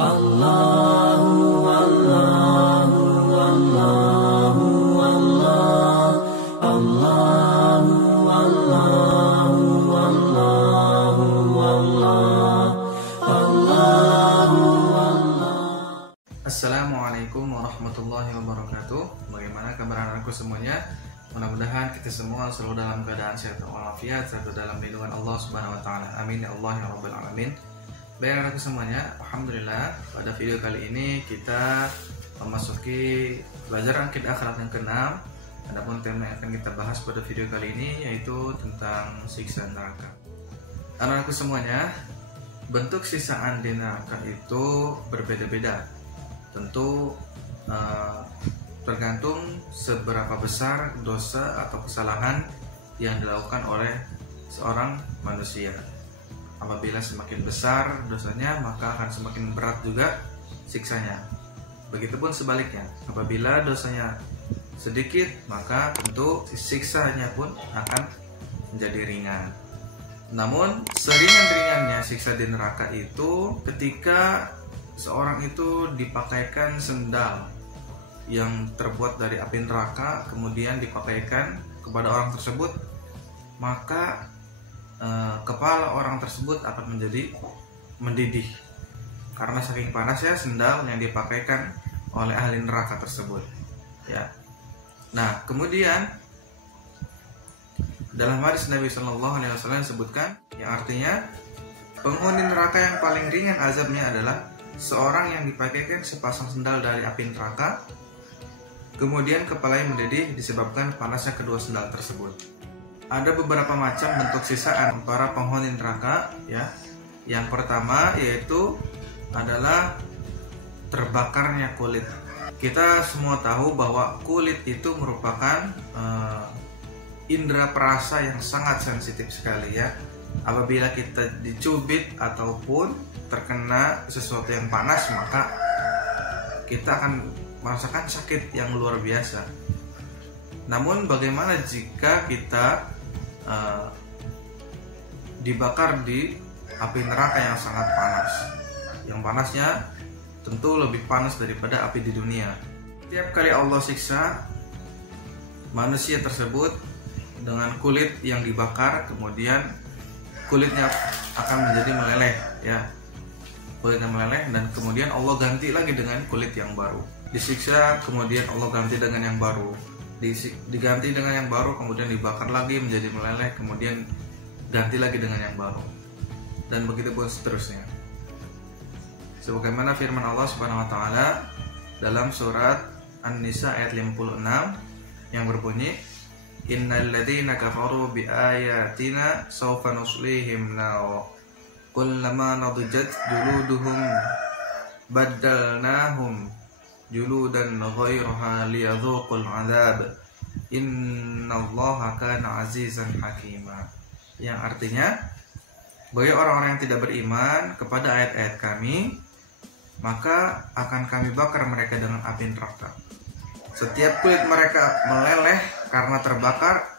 Allahu Allahu Allahu Allah Allahu Allahu Allahu Allah Allahu Allah. Assalamualaikum warahmatullahi wabarakatuh. Bagaimana kabar anakku semuanya? Mudah-mudahan kita semua selalu dalam keadaan sehat walafiat serta dalam lindungan Allah Subhanahu wa taala. Amin ya Allah ya rabbal alamin. Baik anakku semuanya, alhamdulillah pada video kali ini kita memasuki pelajaran akidah akhlak yang ke-6. Adapun tema yang akan kita bahas pada video kali ini yaitu tentang siksa neraka. Anak-anakku semuanya, bentuk siksaan di neraka itu berbeda-beda. Tentu tergantung seberapa besar dosa atau kesalahan yang dilakukan oleh seorang manusia. Apabila semakin besar dosanya, maka akan semakin berat juga siksanya. Begitupun sebaliknya, apabila dosanya sedikit, maka tentu siksanya pun akan menjadi ringan. Namun seringan-ringannya siksa di neraka itu ketika seorang itu dipakaikan sendal yang terbuat dari api neraka, kemudian dipakaikan kepada orang tersebut, maka kepala orang tersebut akan menjadi mendidih karena saking panasnya sendal yang dipakaikan oleh ahli neraka tersebut. Ya. Nah, kemudian dalam hadis Nabi Shallallahu Alaihi Wasallam disebutkan, yang artinya penghuni neraka yang paling ringan azabnya adalah seorang yang dipakaikan sepasang sendal dari api neraka, kemudian kepalanya mendidih disebabkan panasnya kedua sendal tersebut. Ada beberapa macam bentuk siksaan para penghuni neraka, ya. Yang pertama yaitu adalah terbakarnya kulit. Kita semua tahu bahwa kulit itu merupakan indera perasa yang sangat sensitif sekali, ya. Apabila kita dicubit ataupun terkena sesuatu yang panas, maka kita akan merasakan sakit yang luar biasa. Namun bagaimana jika kita dibakar di api neraka yang sangat panas, yang panasnya tentu lebih panas daripada api di dunia. Setiap kali Allah siksa manusia tersebut dengan kulit yang dibakar, kemudian kulitnya akan menjadi meleleh, ya. Kulitnya meleleh dan kemudian Allah ganti lagi dengan kulit yang baru. Disiksa, kemudian Allah ganti dengan yang baru. Diganti dengan yang baru, kemudian dibakar lagi menjadi meleleh, kemudian ganti lagi dengan yang baru, dan begitu pun seterusnya. Sebagaimana firman Allah Subhanahu wa taala dalam surat An-Nisa ayat 56 yang berbunyi, innal ladzina kafaru bi ayatina sawfa nuslihim nar kullama nadjat juluduhum baddalnahum juludan ghairaha liyadhuqul adzab innallaha kana azizan hakima. Yang artinya, bagi orang-orang yang tidak beriman kepada ayat-ayat kami, maka akan kami bakar mereka dengan api neraka. Setiap kulit mereka meleleh karena terbakar,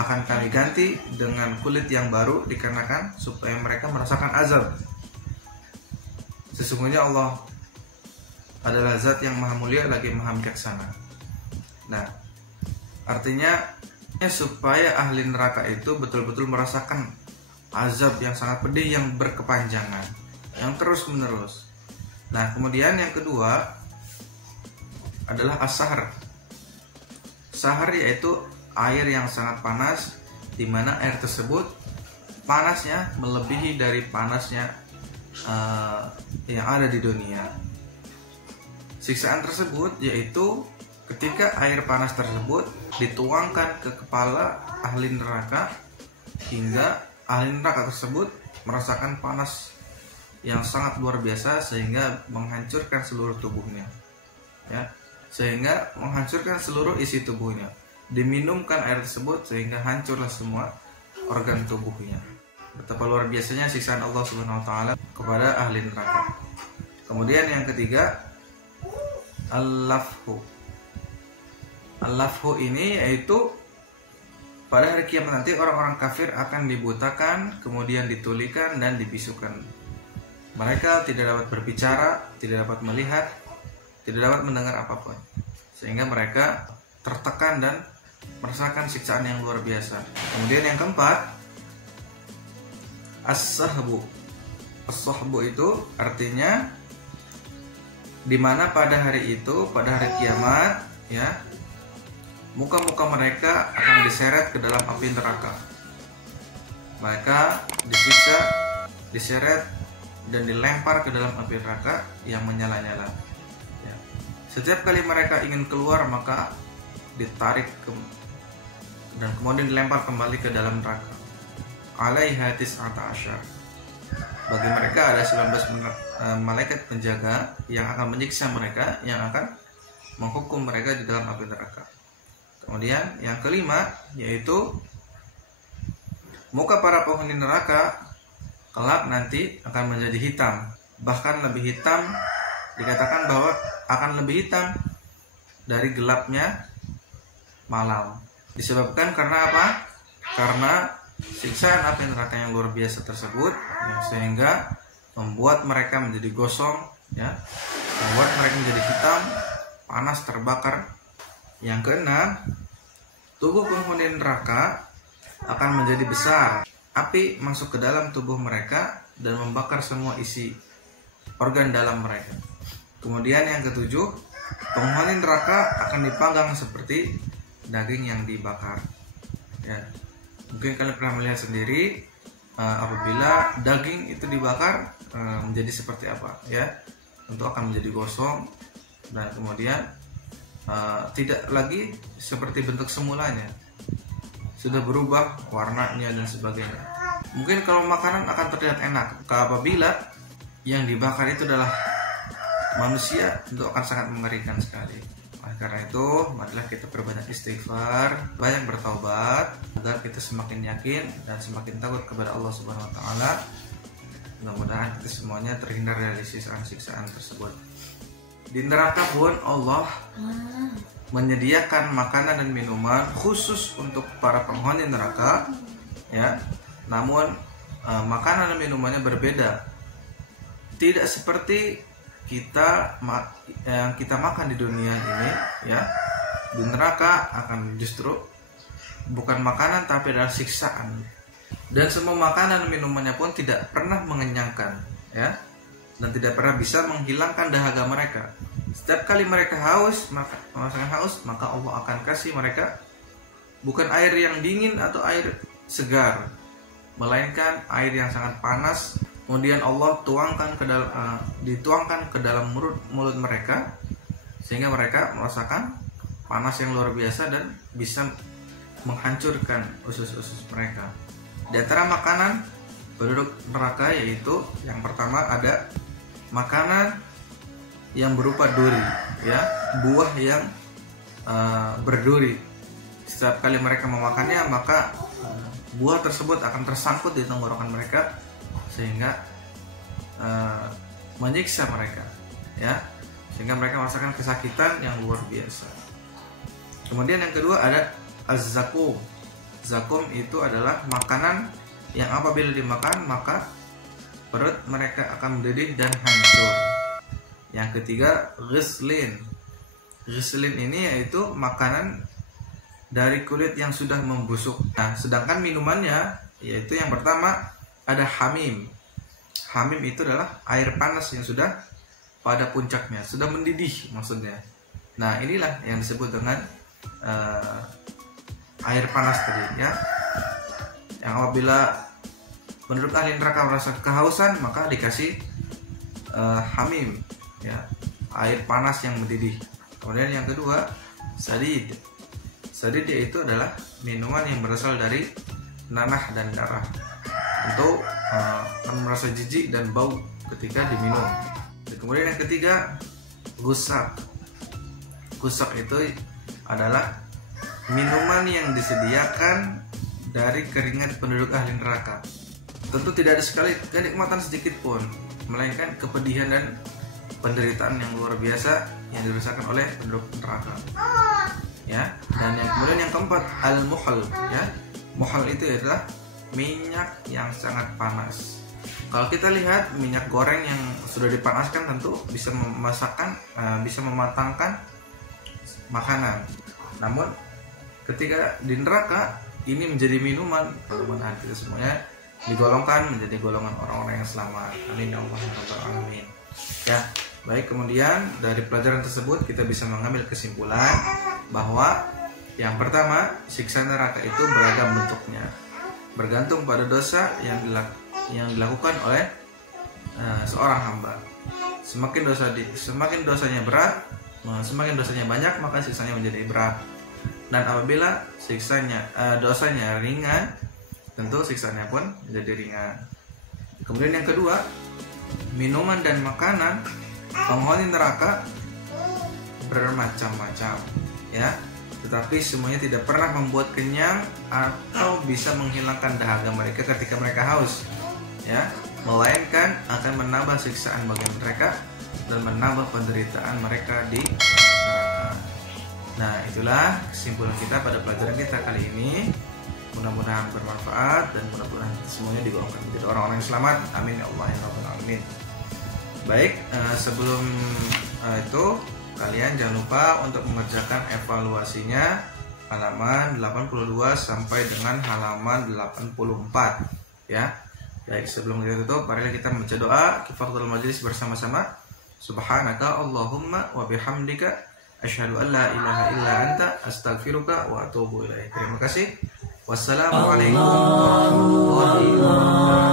akan kami ganti dengan kulit yang baru dikarenakan supaya mereka merasakan azab. Sesungguhnya Allah adalah zat yang maha mulia lagi maha bijaksana. Nah, artinya supaya ahli neraka itu betul-betul merasakan azab yang sangat pedih, yang berkepanjangan, yang terus menerus. Nah, kemudian yang kedua adalah as-sahar. Sahar yaitu air yang sangat panas, di mana air tersebut panasnya melebihi dari panasnya yang ada di dunia. Siksaan tersebut yaitu ketika air panas tersebut dituangkan ke kepala ahli neraka hingga ahli neraka tersebut merasakan panas yang sangat luar biasa sehingga menghancurkan seluruh tubuhnya, ya, sehingga menghancurkan seluruh isi tubuhnya. Diminumkan air tersebut sehingga hancurlah semua organ tubuhnya. Betapa luar biasanya siksaan Allah Subhanahu wa taala kepada ahli neraka. Kemudian yang ketiga, al-lafhu. Al-lafhu ini yaitu pada hari kiamat nanti orang-orang kafir akan dibutakan, kemudian ditulikan dan dibisukan. Mereka tidak dapat berbicara, tidak dapat melihat, tidak dapat mendengar apapun, sehingga mereka tertekan dan merasakan siksaan yang luar biasa. Kemudian yang keempat, as-sahbu. As-sahbu itu artinya dimana pada hari itu, pada hari kiamat, ya, muka-muka mereka akan diseret ke dalam api neraka. Mereka disiksa, diseret, dan dilempar ke dalam api neraka yang menyala-nyala. Ya. Setiap kali mereka ingin keluar, maka ditarik dan kemudian dilempar kembali ke dalam neraka. Alaiha tis'ata asyar. Bagi mereka ada 19 malaikat penjaga yang akan menyiksa mereka, yang akan menghukum mereka di dalam api neraka. Kemudian yang kelima, yaitu muka para penghuni neraka kelak nanti akan menjadi hitam, bahkan lebih hitam, dikatakan bahwa akan lebih hitam dari gelapnya malam. Disebabkan karena apa? Karena siksaan api neraka yang luar biasa tersebut, ya, sehingga membuat mereka menjadi gosong, ya, membuat mereka menjadi hitam, panas, terbakar. Yang keenam, tubuh penghuni neraka akan menjadi besar. Api masuk ke dalam tubuh mereka dan membakar semua isi organ dalam mereka. Kemudian yang ketujuh, penghuni neraka akan dipanggang seperti daging yang dibakar. Ya. Mungkin kalian pernah melihat sendiri apabila daging itu dibakar menjadi seperti apa, ya. Tentu akan menjadi gosong dan kemudian tidak lagi seperti bentuk semulanya. Sudah berubah warnanya dan sebagainya. Mungkin kalau makanan akan terlihat enak, apabila yang dibakar itu adalah manusia, itu akan sangat mengerikan sekali. Karena itu, marilah kita berbanyak istighfar, banyak bertaubat, agar kita semakin yakin dan semakin takut kepada Allah Subhanahu Wa Taala. Mudah-mudahan kita semuanya terhindar dari siksaan-siksaan tersebut. Di neraka pun Allah menyediakan makanan dan minuman khusus untuk para penghuni neraka, ya. Namun makanan dan minumannya berbeda. Tidak seperti yang kita makan di dunia ini, ya. Di neraka akan justru bukan makanan tapi adalah siksaan. Dan semua makanan dan minumannya pun tidak pernah mengenyangkan, ya. Dan tidak pernah bisa menghilangkan dahaga mereka. Setiap kali mereka merasakan haus, maka Allah akan kasih mereka bukan air yang dingin atau air segar, melainkan air yang sangat panas. Kemudian Allah dituangkan ke dalam mulut mereka, sehingga mereka merasakan panas yang luar biasa dan bisa menghancurkan usus-usus mereka. Di antara makanan penduduk neraka, yaitu yang pertama ada makanan yang berupa duri, ya, buah yang berduri. Setiap kali mereka memakannya, maka buah tersebut akan tersangkut di tenggorokan mereka, sehingga menyiksa mereka, ya, sehingga mereka merasakan kesakitan yang luar biasa. Kemudian yang kedua ada az-zakum. Zakum itu adalah makanan yang apabila dimakan maka perut mereka akan mendidih dan hancur. Yang ketiga, ghislin. Ghislin ini yaitu makanan dari kulit yang sudah membusuk. Nah, sedangkan minumannya yaitu yang pertama ada hamim. Hamim itu adalah air panas yang sudah pada puncaknya, sudah mendidih maksudnya. Nah, inilah yang disebut dengan air panas tadi, ya. Yang apabila penduduk ahli neraka merasa kehausan, maka dikasih hamim, ya, air panas yang mendidih. Kemudian yang kedua, sadid. Sadid yaitu adalah minuman yang berasal dari nanah dan darah. Tentu akan merasa jijik dan bau ketika diminum. Dan kemudian yang ketiga, gusak. Gusak itu adalah minuman yang disediakan dari keringat penduduk ahli neraka. Tentu tidak ada sekali kenikmatan sedikit pun, melainkan kepedihan dan penderitaan yang luar biasa yang dirasakan oleh penduduk neraka, ya. Dan yang kemudian yang keempat, al-muhal, ya. Muhal itu adalah minyak yang sangat panas. Kalau kita lihat minyak goreng yang sudah dipanaskan tentu bisa bisa mematangkan makanan. Namun ketika di neraka ini menjadi minuman, mudah-mudahan kita semuanya digolongkan menjadi golongan orang-orang yang selamat. Amin ya Allah ya rabbal alamin. Ya, baik, kemudian dari pelajaran tersebut kita bisa mengambil kesimpulan bahwa yang pertama, siksa neraka itu beragam bentuknya, bergantung pada dosa yang dilakukan oleh seorang hamba. Semakin dosanya berat, semakin dosanya banyak, maka siksanya menjadi berat. Dan apabila dosanya ringan, tentu siksanya pun menjadi ringan. Kemudian yang kedua, minuman dan makanan penghuni neraka bermacam-macam, ya. Tetapi semuanya tidak pernah membuat kenyang atau bisa menghilangkan dahaga mereka ketika mereka haus, ya, melainkan akan menambah siksaan bagi mereka dan menambah penderitaan mereka di neraka. Nah, itulah kesimpulan kita pada pelajaran kita kali ini. Mudah-mudahan bermanfaat dan mudah-mudahan semuanya digolongkan menjadi orang-orang yang selamat. Amin ya Allah ya rabbal alamin. Baik, sebelum itu kalian jangan lupa untuk mengerjakan evaluasinya halaman 82 sampai dengan halaman 84, ya. Baik, sebelum kita tutup, marilah kita membaca doa kifaratul majelis bersama-sama. Subhanaka Allahumma wa bihamdika asyhadu an la ilaha illa anta astaghfiruka wa atubu ilaik. Terima kasih. Wassalamualaikum warahmatullahi wabarakatuh.